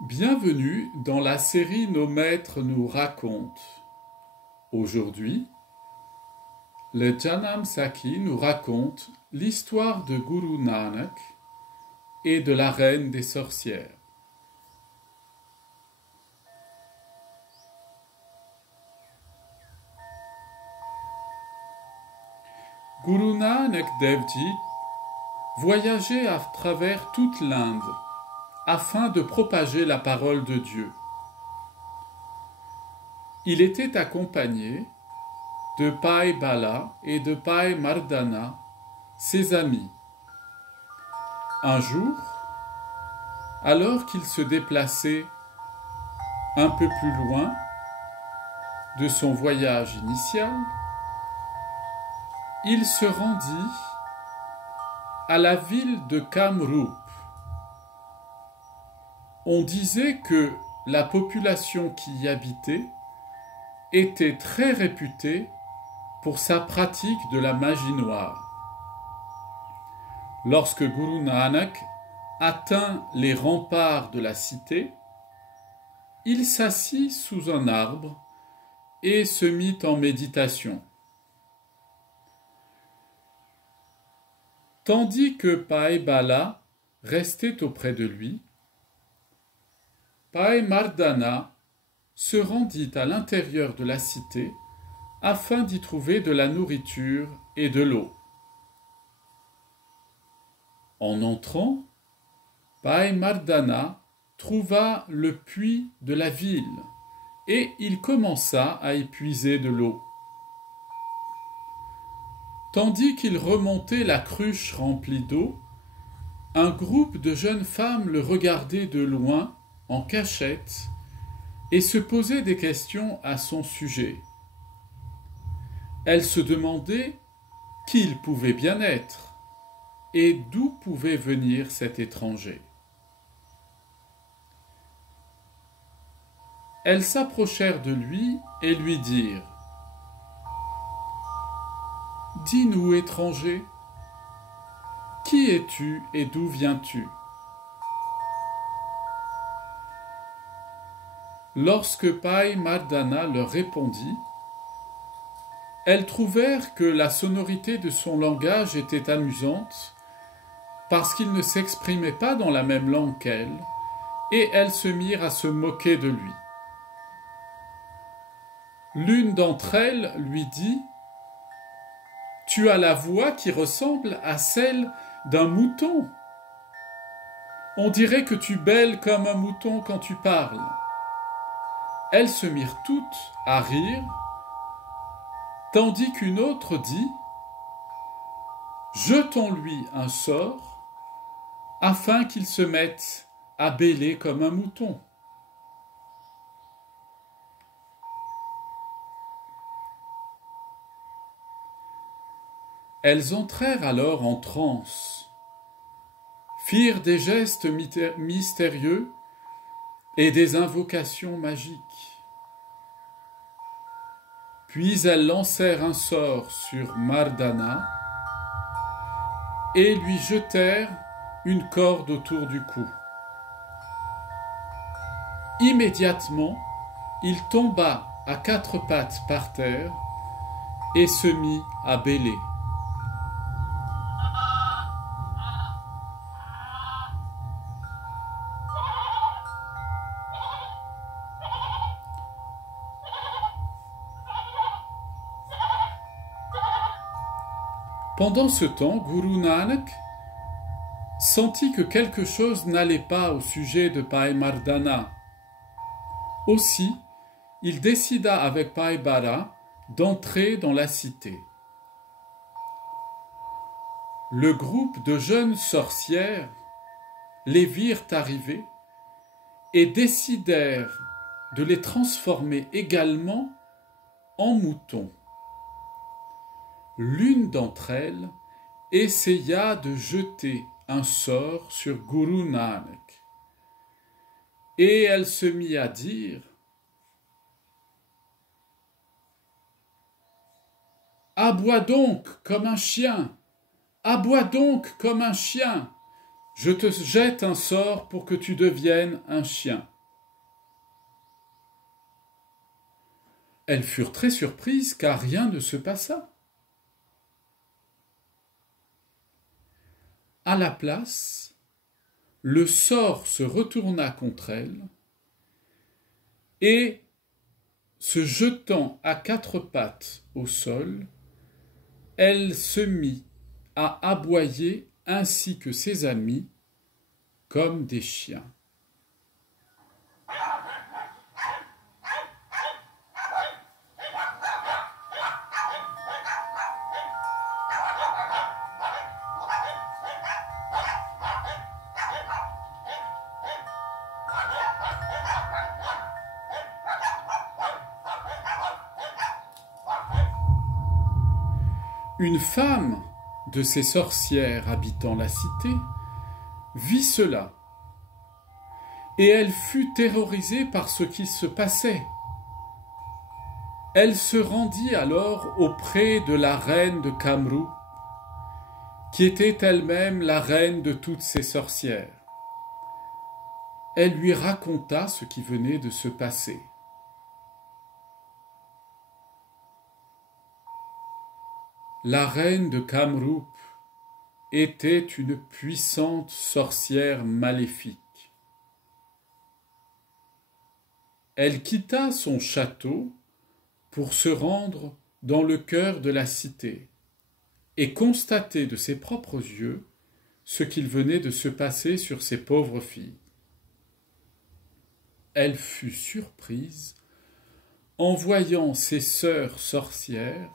Bienvenue dans la série Nos maîtres nous racontent. Aujourd'hui, le Janam Sakhi nous raconte l'histoire de Guru Nanak et de la reine des sorcières. Guru Nanak Dev Ji voyageait à travers toute l'Inde afin de propager la parole de Dieu. Il était accompagné de Bhai Bala et de Bhai Mardana, ses amis. Un jour, alors qu'il se déplaçait un peu plus loin de son voyage initial, il se rendit à la ville de Kamrup. On disait que la population qui y habitait était très réputée pour sa pratique de la magie noire. Lorsque Guru Nanak atteint les remparts de la cité, il s'assit sous un arbre et se mit en méditation. Tandis que Bhai Bala restait auprès de lui, Bhai Mardana se rendit à l'intérieur de la cité afin d'y trouver de la nourriture et de l'eau. En entrant, Bhai Mardana trouva le puits de la ville et il commença à y puiser de l'eau. Tandis qu'il remontait la cruche remplie d'eau, un groupe de jeunes femmes le regardaient de loin, en cachette, et se posait des questions à son sujet. Elle se demandait qui il pouvait bien être et d'où pouvait venir cet étranger. Elles s'approchèrent de lui et lui dirent : « Dis-nous, étranger, qui es-tu et d'où viens-tu ? » Lorsque Bhai Mardana leur répondit, elles trouvèrent que la sonorité de son langage était amusante parce qu'il ne s'exprimait pas dans la même langue qu'elles, et elles se mirent à se moquer de lui. L'une d'entre elles lui dit : « Tu as la voix qui ressemble à celle d'un mouton. On dirait que tu bêles comme un mouton quand tu parles. » Elles se mirent toutes à rire, tandis qu'une autre dit : « Jetons-lui un sort, afin qu'il se mette à bêler comme un mouton. » Elles entrèrent alors en transe, firent des gestes mystérieux et des invocations magiques. Puis elles lancèrent un sort sur Mardana et lui jetèrent une corde autour du cou. Immédiatement, il tomba à quatre pattes par terre et se mit à bêler. Pendant ce temps, Guru Nanak sentit que quelque chose n'allait pas au sujet de Bhai Mardana. Aussi, il décida avec Bhai Bala d'entrer dans la cité. Le groupe de jeunes sorcières les virent arriver et décidèrent de les transformer également en moutons. L'une d'entre elles essaya de jeter un sort sur Guru Nanak. Et elle se mit à dire : « Aboie donc comme un chien, aboie donc comme un chien, Je te jette un sort pour que tu deviennes un chien. » Elles furent très surprises car rien ne se passa. À la place, le sort se retourna contre elles et, se jetant à quatre pattes au sol, elle se mit à aboyer ainsi que ses amis comme des chiens. Une femme de ces sorcières habitant la cité vit cela, et elle fut terrorisée par ce qui se passait. Elle se rendit alors auprès de la reine de Kamrup, qui était elle-même la reine de toutes ces sorcières. Elle lui raconta ce qui venait de se passer. La reine de Kamrup était une puissante sorcière maléfique. Elle quitta son château pour se rendre dans le cœur de la cité et constater de ses propres yeux ce qu'il venait de se passer sur ces pauvres filles. Elle fut surprise en voyant ses sœurs sorcières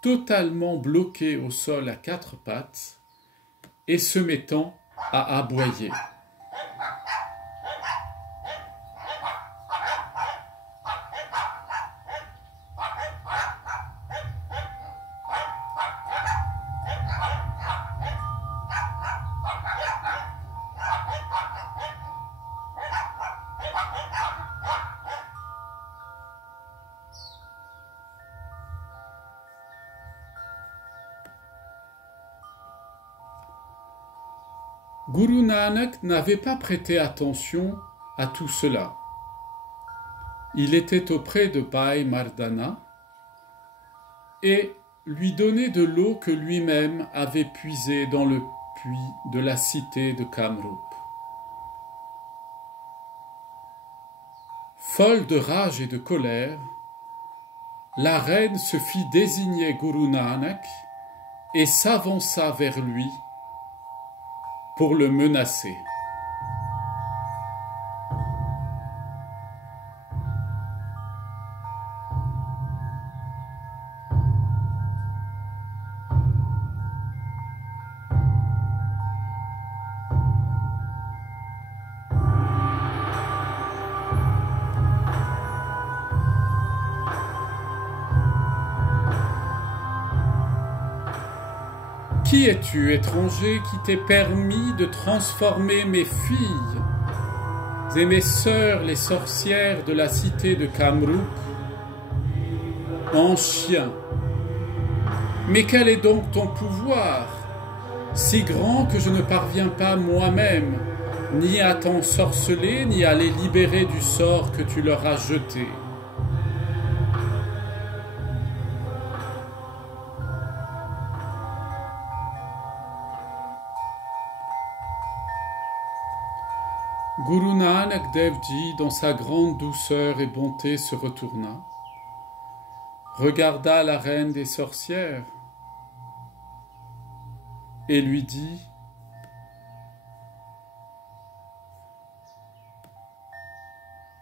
totalement bloquées au sol à quatre pattes et se mettant à aboyer. Guru Nanak n'avait pas prêté attention à tout cela. Il était auprès de Bhai Mardana et lui donnait de l'eau que lui-même avait puisée dans le puits de la cité de Kamrup. Folle de rage et de colère, la reine se fit désigner Guru Nanak et s'avança vers lui pour le menacer. Qui es-tu, étranger, qui t'ait permis de transformer mes filles et mes sœurs, les sorcières de la cité de Kamrup, en chiens? Mais quel est donc ton pouvoir, si grand que je ne parviens pas moi-même, ni à t'ensorceler, ni à les libérer du sort que tu leur as jeté? Guru Nanak Dev Ji, dans sa grande douceur et bonté, se retourna, regarda la reine des sorcières et lui dit: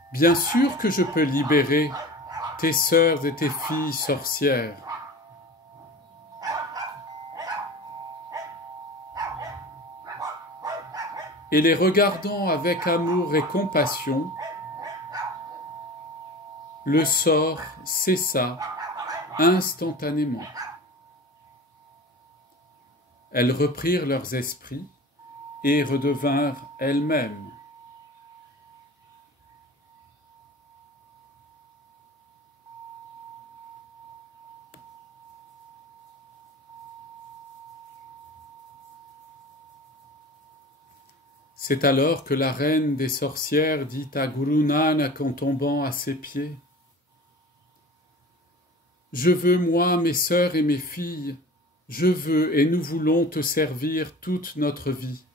« Bien sûr que je peux libérer tes sœurs et tes filles sorcières. Et les regardant avec amour et compassion, le sort cessa instantanément. Elles reprirent leurs esprits et redevinrent elles-mêmes. C'est alors que la reine des sorcières dit à Guru Nanak en tombant à ses pieds: « Je veux, moi, mes sœurs et mes filles, je veux et nous voulons te servir toute notre vie.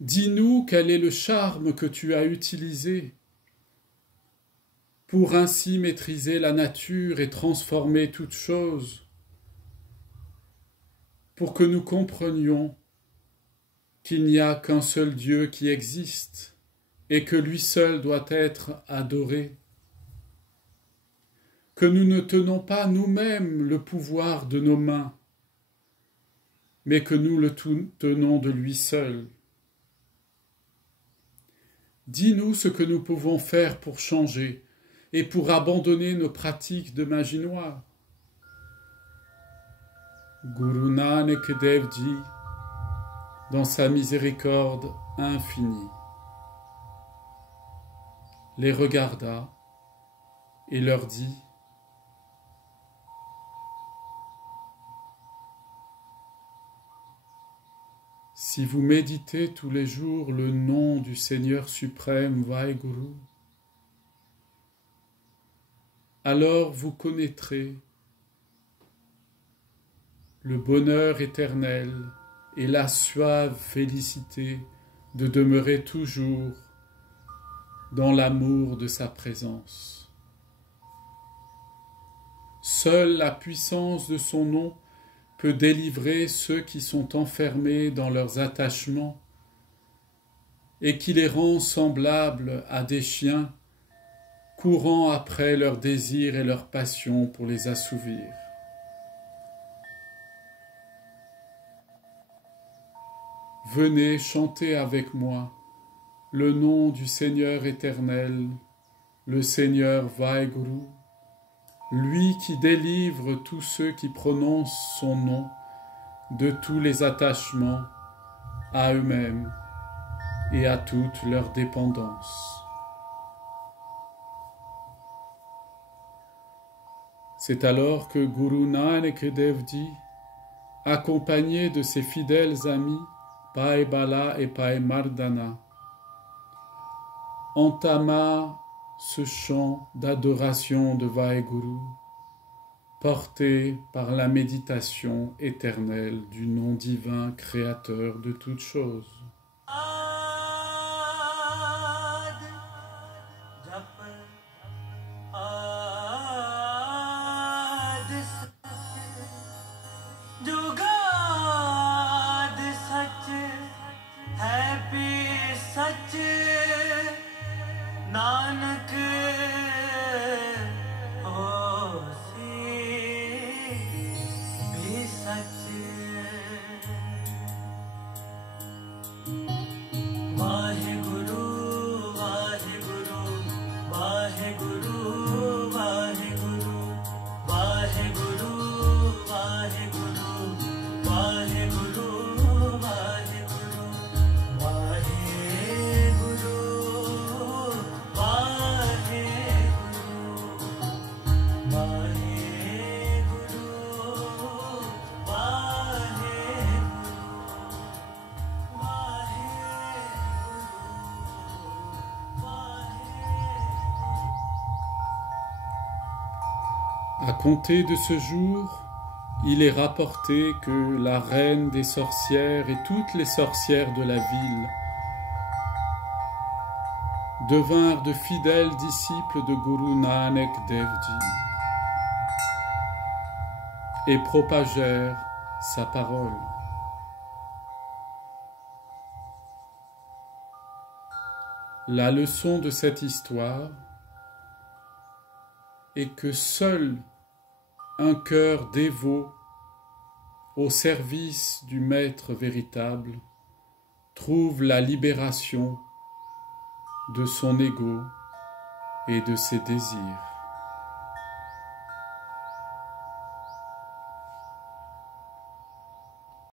Dis-nous quel est le charme que tu as utilisé pour ainsi maîtriser la nature et transformer toute chose, pour que nous comprenions qu'il n'y a qu'un seul Dieu qui existe et que lui seul doit être adoré, que nous ne tenons pas nous-mêmes le pouvoir de nos mains, mais que nous le tenons de lui seul. Dis-nous ce que nous pouvons faire pour changer et pour abandonner nos pratiques de magie noire. » Guru Nanak Dev Ji, dans sa miséricorde infinie, les regarda et leur dit: « Si vous méditez tous les jours le nom du Seigneur suprême Vaheguru, alors vous connaîtrez le bonheur éternel et la suave félicité de demeurer toujours dans l'amour de sa présence. Seule la puissance de son nom peut délivrer ceux qui sont enfermés dans leurs attachements et qui les rend semblables à des chiens courant après leurs désirs et leurs passions pour les assouvir. Venez chanter avec moi le nom du Seigneur éternel, le Seigneur Vaheguru, lui qui délivre tous ceux qui prononcent son nom de tous les attachements à eux-mêmes et à toute leur dépendance. C'est alors que Guru Nanak Dev Ji, accompagné de ses fidèles amis Bhai Bala et Bhai Mardana, entama ce chant d'adoration de Vaheguru, porté par la méditation éternelle du nom divin créateur de toutes choses. À compter de ce jour, il est rapporté que la reine des sorcières et toutes les sorcières de la ville devinrent de fidèles disciples de Guru Nanak Dev Ji et propagèrent sa parole. La leçon de cette histoire est que seul un cœur dévot au service du Maître véritable trouve la libération de son ego et de ses désirs.